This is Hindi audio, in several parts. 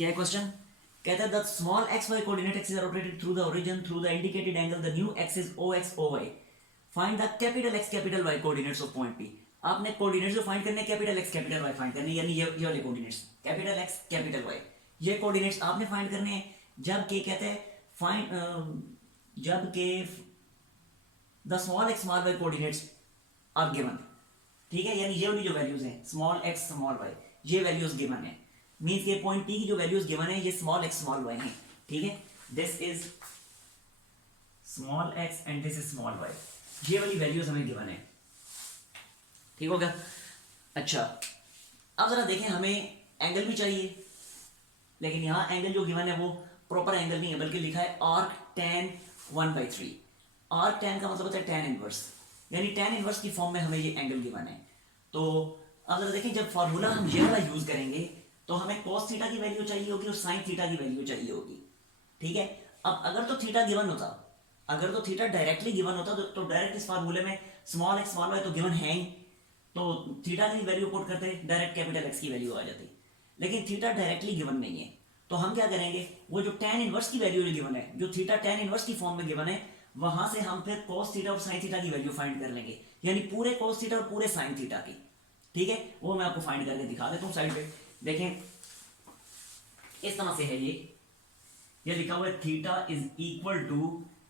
क्या है क्वेश्चन? कहता है the small X Y coordinate axis are rotated through the origin through the indicated angle the new axis O X O Y find the capital X capital Y coordinates of point P. आपने कोऑर्डिनेट्स जो फाइंड करने capital X capital Y find करने, यानी ये वाले coordinates capital X capital Y, ये कोऑर्डिनेट्स आपने फाइंड करने हैं जब के कहते हैं फाइंड जब के the small X small Y coordinates are given. ठीक है, यानी ये वाली जो वैल्यूज हैं स्मॉल एक्स स्मॉल वाई, ये वैल्यूज गिवन है, मींस के पॉइंट पी की जो वैल्यूज गिवन है ये स्मॉल एक्स स्मॉल वाई हैं। ठीक है, this is small X and this is small Y, ये वाली वैल्यूज हमें गिवन है। ठीक हो गया? अच्छा, अब जरा देखें, हमें एंगल भी चाहिए, लेकिन यहां एंगल जो गिवन है वो प्रॉपर एंगल नहीं है, बल्कि लिखा है आर्क tan 1/3। आर्क tan का मतलब होता है tan इनवर्स, यानी tan इनवर्स की फॉर्म में हमें ये एंगल गिवन है। तो अब जरा देखें, जब फार्मूला हम ये वाला यूज करेंगे तो हमें cos थीटा की वैल्यू चाहिए होगी और sin थीटा की वैल्यू चाहिए होगी। ठीक है, अब अगर तो थीटा गिवन होता, अगर तो थीटा डायरेक्टली गिवन होता तो डायरेक्ट इस फार्मूले में स्मॉल एक्स स्मॉल वाई तो गिवन है ही, तो थीटा की वैल्यू पुट करते डायरेक्ट कैपिटल एक्स की वैल्यू आ जाती। लेकिन थीटा डायरेक्टली गिवन नहीं है, तो हम क्या करेंगे, वो जो tan इनवर्स की वैल्यू जो गिवन है, जो थीटा tan इनवर्स की फॉर्म में गिवन है, वहां से हम फिर cos थीटा और sin थीटा की वैल्यू फाइंड कर लेंगे, यानी पूरे cos थीटा और पूरे sin थीटा की। ठीक है, वो मैं आपको फाइंड करके दिखा देता हूं। साइड पे देखें, इस तरह से है ये लिखा हुआ है theta is equal to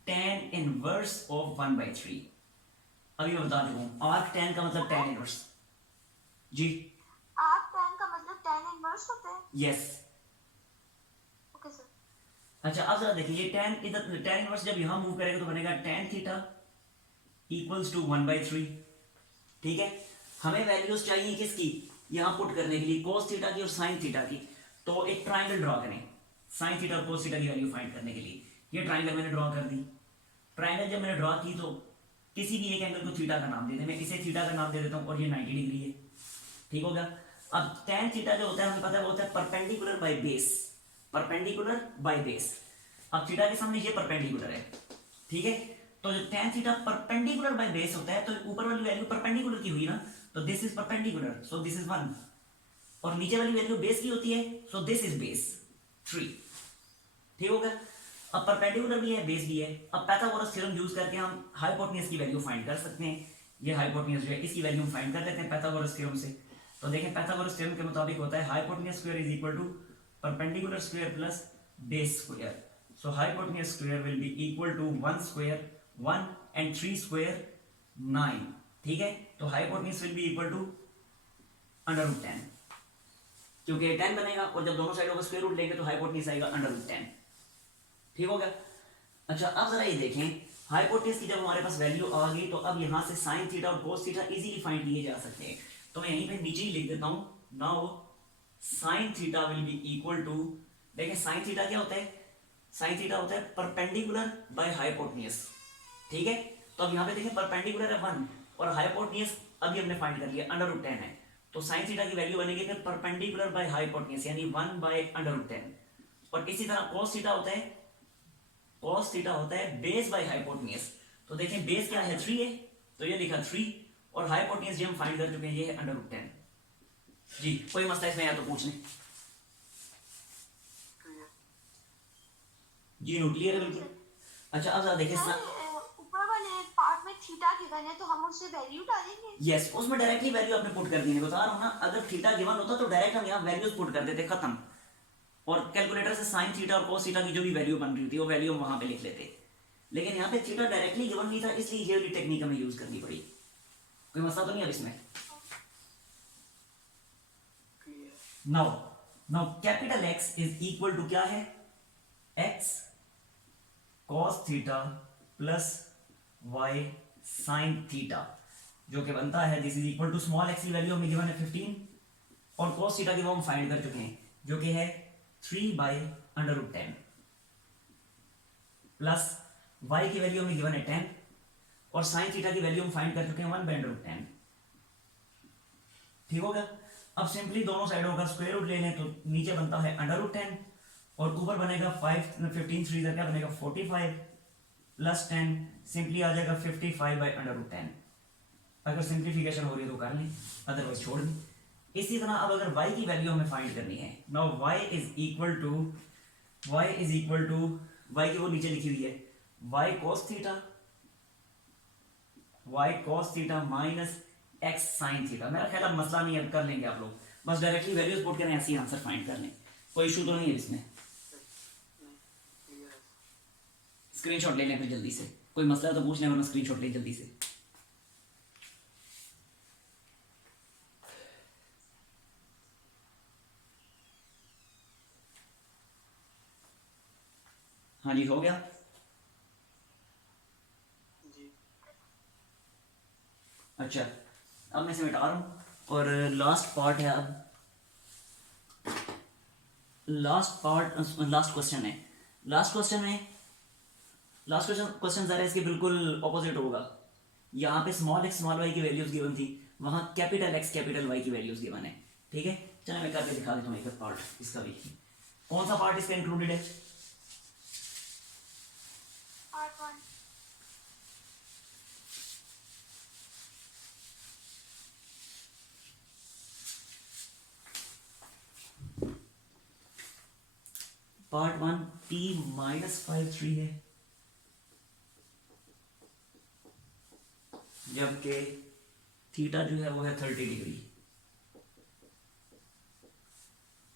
tan inverse of 1/3। अभी मैं बता देता हूं, आर्क tan का मतलब tan इनवर्स। जी, आर्क tan का मतलब tan इनवर्स होता है। यस। Okay sir. अच्छा, अब जरा देखिए, ये tan इधर tan इनवर्स जब यहां मूव करेगा तो बनेगा tan थीटा इक्वल्स टू 1/3। ठीक है, हमें वैल्यूज चाहिए किसकी, यहां पुट करने के लिए cos थीटा की और sin थीटा की। तो एक ट्राइंगल ड्रॉ करें sin थीटा और cos थीटा की वैल्यू फाइंड करने के लिए। ये ट्राइंगल मैंने ड्रॉ कर दी। ट्राइंगल जब मैंने ड्रॉ की तो किसी भी एक एंगल को थीटा का नाम दे दें, मैं इसे थीटा का नाम दे देता हूं और ये 90 डिग्री है। ठीक हो गया? अब tan थीटा जो होता है हमें पता है वो होता है perpendicular by base, perpendicular by base. अब थीटा के सामने ये परपेंडिकुलर है। ठीक है, तो जो tan theta perpendicular by base होता है तो ऊपर वाली वैल्यू परपेंडिकुलर की हुई ना, तो this is perpendicular, so this is 1, और नीचे वाली वैल्यू बेस की होती है, सो दिस इज बेस 3। ठीक हो गया? अब परपेंडिकुलर भी है, बेस भी है। अब पाइथागोरस थ्योरम यूज करके हम हाइपोटेन्यूज की वैल्यू फाइंड कर सकते हैं। ये हाइपोटेन्यूज जो है इसकी वैल्यू हम फाइंड कर लेते हैं पाइथागोरस थ्योरम से। तो देखें, पाइथागोरस थ्योरम के मुताबिक होता है hypotenuse square is equal to perpendicular square plus base square. So hypotenuse square will be equal to 1 square 1 and 3 square 9। ठीक है, तो hypotenuse will be equal to √10, क्योंकि 10 बनेगा और जब दोनों साइडों का स्क्वायर रूट लेंगे तो हाइपोटेन्यूज आएगा √10। ठीक हो गया? अच्छा, अब जरा ये देखें, हाइपोटेन्यूज की जब हमारे पास वैल्यू आ गई तो अब यहां से sin थीटा और cos थीटा इजीली फाइंड किए जा सकते हैं। तो मैं यहीं पे नीचे ही लिख देता हूं, now sin theta will be equal to, देखें sin थीटा क्या होता है, sin थीटा होता है परपेंडिकुलर बाय हाइपोटेन्यूज। ठीक है, तो अब यहां पे देखें परपेंडिकुलर है 1 और हाइपोटेन्यूज अभी हमने फाइंड कर लिया √10 है, तो sin थीटा की वैल्यू बनेगी फिर परपेंडिकुलर बाय हाइपोटेन्यूज यानी 1/√10। और इसी तरह cos थीटा होता है, cos थीटा होता है बेस बाय हाइपोटेन्यूज। तो देखें बेस क्या है 3 है, तो ये लिखा 3 और हाइपोटेन्यूज जो हम फाइंड कर चुके हैं ये है √10। जी, कोई मसला इसमें या तो पूछ लें। जी नो, क्लियर है बिल्कुल। अच्छा, अब जरा देखें, ऊपर वाले पार्ट में थीटा गिवन है तो हम उससे वैल्यू डालेंगे। यस, उसमें डायरेक्टली वैल्यू आपने पुट कर दी है, बता रहा हूं ना। अगर थीटा गिवन होता तो डायरेक्ट हम यहाँ वैल्यूज पुट कर देते, खत्म, और कैलकुलेटर से sin थीटा और cos थीटा की जो भी वैल्यू बन रही थी वो वैल्यू हम वहां पे लिख लेते। लेकिन यहाँ पे थीटा डायरेक्टली गिवन नहीं था, इसलिए ये वाली टेक्निक हमें यूज करनी पड़ी। कोई मसला तो नहीं अब इसमें? Now now capital X is equal to क्या है, x cos theta plus y sin theta, जो कि बनता है this is equal to small x की वैल्यू हमें गिवन है 15 और cos थीटा की वो हम फाइंड कर चुके हैं जो कि है 3/√10 प्लस y की वैल्यू हमें गिवन है 10 और sin थीटा की वैल्यू हम फाइंड कर चुके हैं 1/√10। ठीक हो गया? अब सिंपली दोनों साइडों का स्क्वायर रूट ले लें तो नीचे बनता है √10 और ऊपर बनेगा 15 3 क्या बनेगा 45 प्लस 10 सिंपली आ जाएगा 55/√10। अगर सिंप्लीफिकेशन हो रही है तो कर लें, अदरवाइज छोड़ दें। इसी तरह अब अगर y की वैल्यू हमें फाइंड करनी है, now y is equal to y की वो नीचे लिखी हुई है y cos theta minus x sin theta. मेरा ख्याल अब मसला नहीं है, कर लेंगे आप लोग, बस डायरेक्टली वैल्यूज पुट करें, ऐसे ही आंसर फाइंड कर लें, कोई इशू तो नहीं है इसमें। स्क्रीनशॉट ले लें फिर जल्दी से, कोई मसला तो पूछ लें वरना स्क्रीनशॉट ले जल्दी से। हाँ जी, हो गया जी। अच्छा, अब मैं इसे मिटा रहा हूँ और लास्ट पार्ट है। अब लास्ट क्वेश्चन है। लास्ट क्वेश्चन ज़रा इसके बिल्कुल ऑपोजिट होगा। यहाँ पे स्मॉल एक्स स्मॉल वाई की वैल्यूज गिवन थी, वहाँ कैपिटल एक्स कैपिटल वाई की वैल्यूज गिवन है। ठीक है, चलो मैं करके दिखा देता हूँ एक पार्ट इसका भी। कौन सा पार्ट इसका इंक्लूडेड है? पार्ट 1। पार्ट 1 t-5 है, जबकि थीटा जो है वो है 30 degree.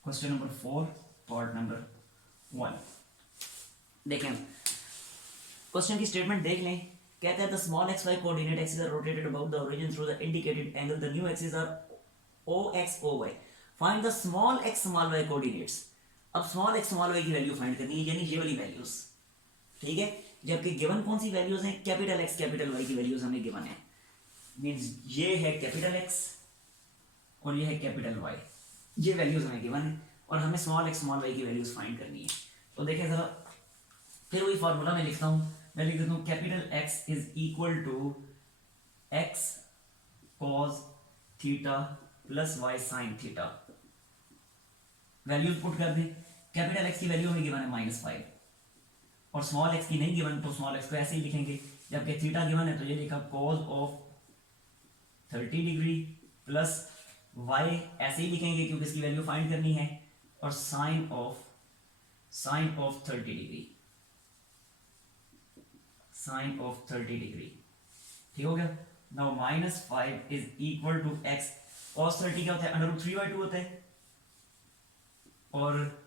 Question number 4 part number 1 देखें, क्वेश्चन की स्टेटमेंट देख लें। कहता है the small X Y coordinate axis are rotated about the origin through the indicated angle, the new axis are o x o y, find the small X small Y coordinates. अब स्मॉल एक्स स्मॉल वाई की वैल्यू फाइंड करनी है, यानी ये वाली वैल्यूज। ठीक है, जबकि गिवन कौन सी वैल्यूज हैं? कैपिटल एक्स कैपिटल वाई की वैल्यूज हमें गिवन है, मींस ये है कैपिटल एक्स और ये है कैपिटल वाई, ये वैल्यूज हमें गिवन है और हमें स्मॉल एक्स स्मॉल वाई की वैल्यूज फाइंड करनी है। तो देखें जरा, फिर वही फार्मूला मैं लिखता हूँ, मैं लिख देता हूँ capital X is equal to X cos theta plus Y sine theta. Values put कर दें। कैपिटल एक्स की वैल्यू हमें गिवन है -5 और स्मॉल एक्स की नहीं गिवन, तो स्मॉल एक्स को ऐसे ही लिखेंगे। जबकि थीटा गिवन है तो ये लिखा cos of 30 degree plus y ऐसे ही लिखेंगे क्योंकि इसकी वैल्यू फाइंड करनी है, और sine of 30 degree, sine of 30 degree. ठीक हो गया। Now -5 is equal to x cos 30 क्या होता है? √3/2 होता है, और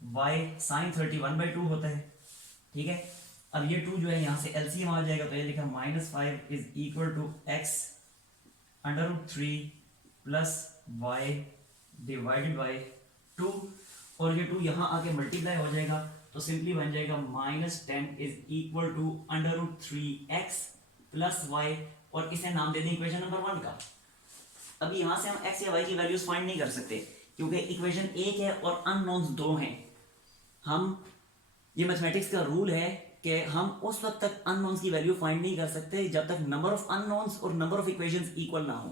y sin 30 1/2 होता है। ठीक है, अब ये 2 जो है यहाँ से एलसीएम आ जाएगा, तो ये लिखा -5 इज इक्वल टू x √3 प्लस y डिवाइडेड बाई 2, और ये 2 यहाँ आके मल्टीप्लाई हो जाएगा तो सिंपली बन जाएगा -10 is equal to √3x plus y, और इसे नाम दे दें इक्वेशन नंबर 1 का। अभी यहाँ से हम x या y की वैल्यूज फाइंड नहीं कर सकते क्योंकि इक्वेशन 1 है और अननोन्स 2 हैं। हम, ये मैथमेटिक्स का रूल है कि हम उस वक्त तक अननोन्स की वैल्यू फाइंड नहीं कर सकते जब तक नंबर ऑफ अननोन्स और नंबर ऑफ इक्वेशंस इक्वल ना हो।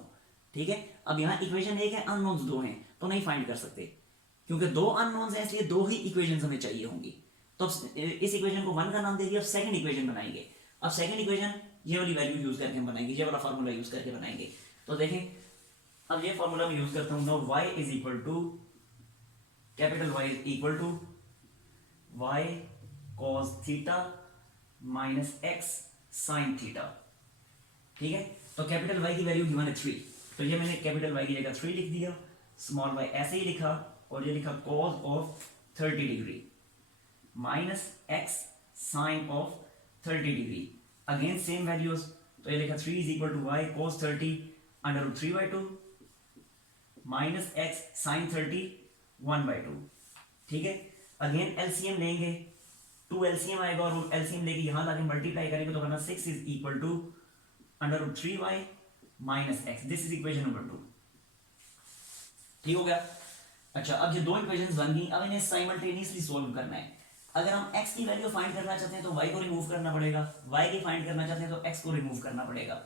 ठीक है, अब यहाँ इक्वेशन 1 है, अननोन्स 2 हैं, तो नहीं फाइंड कर सकते क्योंकि 2 अननोन्स हैं, इसलिए 2 ही इक्वेशंस हमें चाहिए होंगी। तो इस इक्वेशन को 1 का नाम दे दिया। अब सेकंड इक्वेशन बनाएंगे। अब सेकंड इक्वेशन ये वाली वैल्यू यूज करके हम बनाएंगे, ये वाला फार्मूला यूज करके बनाएंगे। तो देखें, अब ये फार्मूला मैं यूज करता हूँ। Now y is equal to capital Y is equal to y cos theta minus x sin theta. ठीक है, तो कैपिटल Y की वैल्यू गिवन है 3, तो ये मैंने कैपिटल Y की जगह 3 लिख दिया, स्मॉल y ऐसे ही लिखा, और ये लिखा cos of 30 degree minus x sin of 30 degree, again same values, तो ये लिखा 3 is equal to y cos 30 √3/2 minus x sin 30 1/2। ठीक है, अगेन एलसीएम लेंगे, 2 एलसीएम आएगा और एलसीएम लेके यहाँ लाके मल्टीप्लाई करेंगे तो बना 6 is equal to √3y minus x। This is equation number 2। ठीक हो गया। अच्छा, अब ये 2 इक्वेशंस बन गई, अब इन्हें साइमल्टेनियसली सॉल्व करना है। अगर हम x की वैल्यू फाइंड करना चाहते हैं तो y को रिमूव करना पड़ेगा, y की फाइंड करना चाहते हैं तो x को रिमूव करना पड़ेगा।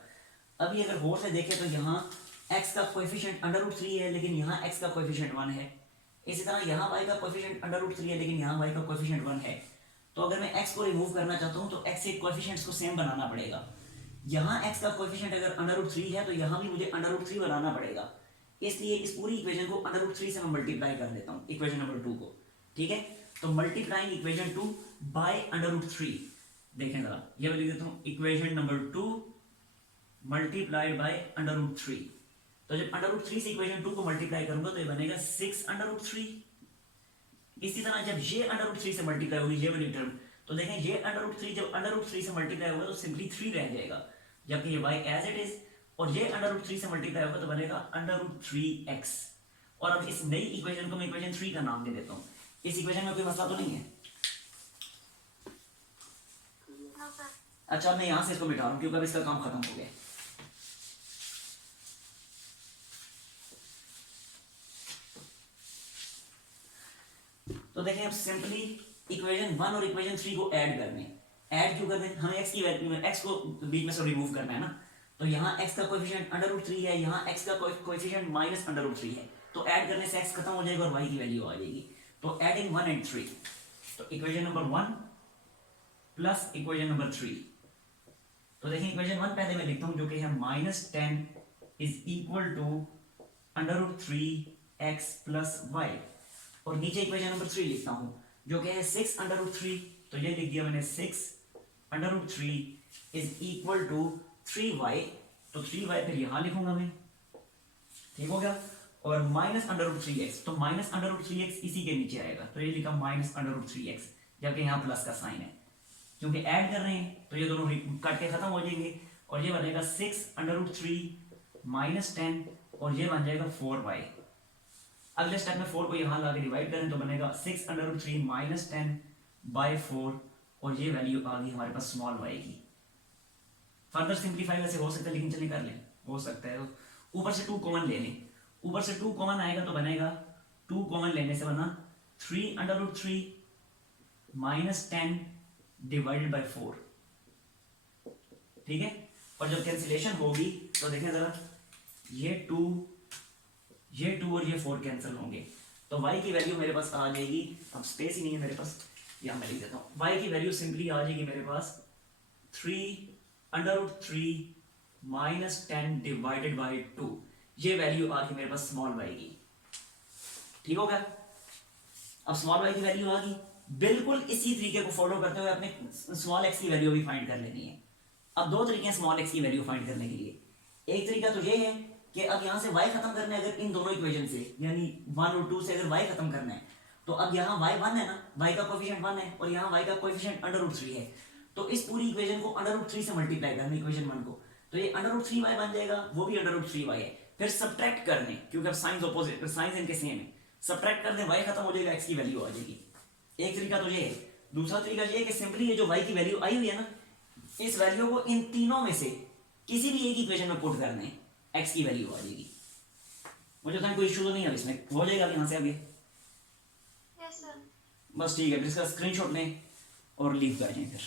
अभी अगर गौर से देखें तो यहाँ x का कोएफिशिएंट √3 है, लेकिन यहाँ x का कोएफिशिएंट 1 है। इसी तरह यहाँ y का कोएफिशिएंट √3 है, लेकिन यहाँ y का कोएफिशिएंट 1 है। तो अगर मैं x को रिमूव करना चाहता हूँ तो x के कोएफिशिएंट्स को सेम बनाना पड़ेगा। यहाँ x का कोएफिशिएंट अगर √3 है तो यहाँ भी मुझे √3 बनाना पड़ेगा। इसलिए इस पूरी इक्वेशन को अंडर रूट 3 से मैं मल्टीप्लाई कर देता हूँ इक्वेशन नंबर 2 को, ठीक है। तो multiplying equation 2 by under root 3, देखें जरा ये मैं लिख देता हूँ equation number 2 multiplied by under root 3। तो जब अंडर रूट 3 से इक्वेशन 2 को मल्टीप्लाई करूंगा तो ये बनेगा 6 अंडर रूट 3। इसी तरह जब ये अंडर रूट 3 से मल्टीप्लाई होगी ये वाली टर्म, तो देखें ये अंडर रूट 3 जब अंडर रूट 3 से मल्टीप्लाई होगा तो सिंपली 3 रह जाएगा, जबकि ये y एज इट इज, और ये अंडर रूट 3 से मल्टीप्लाई होगा तो बनेगा अंडर रूट 3x। और अब इस नई इक्वेशन को मैं इक्वेशन 3 का नाम दे देता हूँ। इस इक्वेशन में कोई मसला तो नहीं है? No sir. अच्छा मैं यहाँ से इसको मिटा रहा हूँ क्योंकि अब इसका काम खत्म हो गया। तो देखें अब सिंपली इक्वेशन 1 और इक्वेशन 3 को ऐड करने, ऐड क्यों करने, हमें x की वैल्यू x को बीच में से रिमूव करना है ना। तो यहाँ x का कोएफिशिएंट अंडर रूट 3 है, यहाँ x का कोएफिशिएंट माइनस अंडर रूट 3 है, तो ऐड करने से x खत्म हो जाएगा और y की वैल्यू आ जाएगी। तो एडिंग 1 एंड 3, तो equation number 1 plus equation number 3। तो देखिए इक्वेशन 1 पहले मैं लिखता हूँ जो कि है -10 is equal to under root 3x plus y, और नीचे इक्वेशन नंबर 3 लिखता हूँ जो कि है 6 अंडर रूट 3। तो ये लिख दिया मैंने 6 under root 3 is equal to 3y, तो 3y फिर यहाँ लिखूंगा मैं, ठीक हो गया। और माइनस अंडर रूट 3x, तो माइनस अंडर रूट 3x इसी के नीचे आएगा, तो ये लिखा माइनस अंडर रूट 3x, जबकि यहाँ प्लस का साइन है, क्योंकि ऐड कर रहे हैं तो ये दोनों कट के खत्म हो जाएंगे, और ये बनेगा 6 अंडर रूट 3 माइनस 10, और ये बन जाएगा 4y। अगले स्टेप में 4 को यहाँ ला के डिवाइड करें तो बनेगा 6 अंडर रूट 3 माइनस 10 बाय 4, और ये वैल्यू आ गई हमारे पास स्मॉल y की। फर्दर सिंप्लीफाई वैसे हो सकता है, लेकिन चलिए कर लें, हो सकता है तो ऊपर से 2 कॉमन ले लें, ऊपर से 2 कॉमन आएगा तो बनेगा 2 कॉमन लेने से बना 3 under root 3 minus 10 divided by 4, ठीक है। और जब कैंसिलेशन होगी तो देखें जरा ये 2 और ये 4 कैंसिल होंगे, तो y की वैल्यू मेरे पास आ जाएगी, अब स्पेस ही नहीं है मेरे पास, यहाँ मैं लिख देता हूँ, y की वैल्यू सिंपली आ जाएगी मेरे पास 3 under root 3 minus 10 divided by 2, ये वैल्यू आ गई मेरे पास स्मॉल y की, ठीक हो गया। अब स्मॉल y की वैल्यू आ गई, बिल्कुल इसी तरीके को फॉलो करते हुए अपने स्मॉल x की वैल्यू भी फाइंड कर लेनी है। अब दो तरीके हैं स्मॉल x की वैल्यू फाइंड करने के लिए, एक तरीका तो ये है कि अब यहाँ से y खत्म करना है, अगर इन दोनों इक्वेशन से यानी 1 और 2 से अगर y खत्म करना है तो अब यहाँ y 1 है ना, y का कोएफिशिएंट 1 है और यहाँ y का कोएफिशिएंट अंडर रूट 3 है, तो इस पूरी इक्वेशन को अंडर रूट 3 से मल्टीप्लाई करना इक्वेशन 1 को, तो ये अंडर रूट 3y बन जाएगा, वो भी अंडर रूट 3y है। फिर सब्ट्रैक्ट करने, क्योंकि अब साइंस ऑपोजिट, साइंस इनके सेम है, सब्ट्रैक्ट कर दें y खत्म हो जाएगा, x की वैल्यू आ जाएगी। एक तरीका तो ये है। दूसरा तरीका ये है कि सिंपली ये जो y की वैल्यू आई हुई है ना, इस वैल्यू को इन तीनों में से किसी भी एक इक्वेशन में पुट करने, x की वैल्यू आ जाएगी। मुझे बताएं कोई इशू तो नहीं है इसमें, हो जाएगा यहाँ से आगे? Yes sir. बस ठीक है, फिर इसका स्क्रीनशॉट लें और लीव कर दें फिर।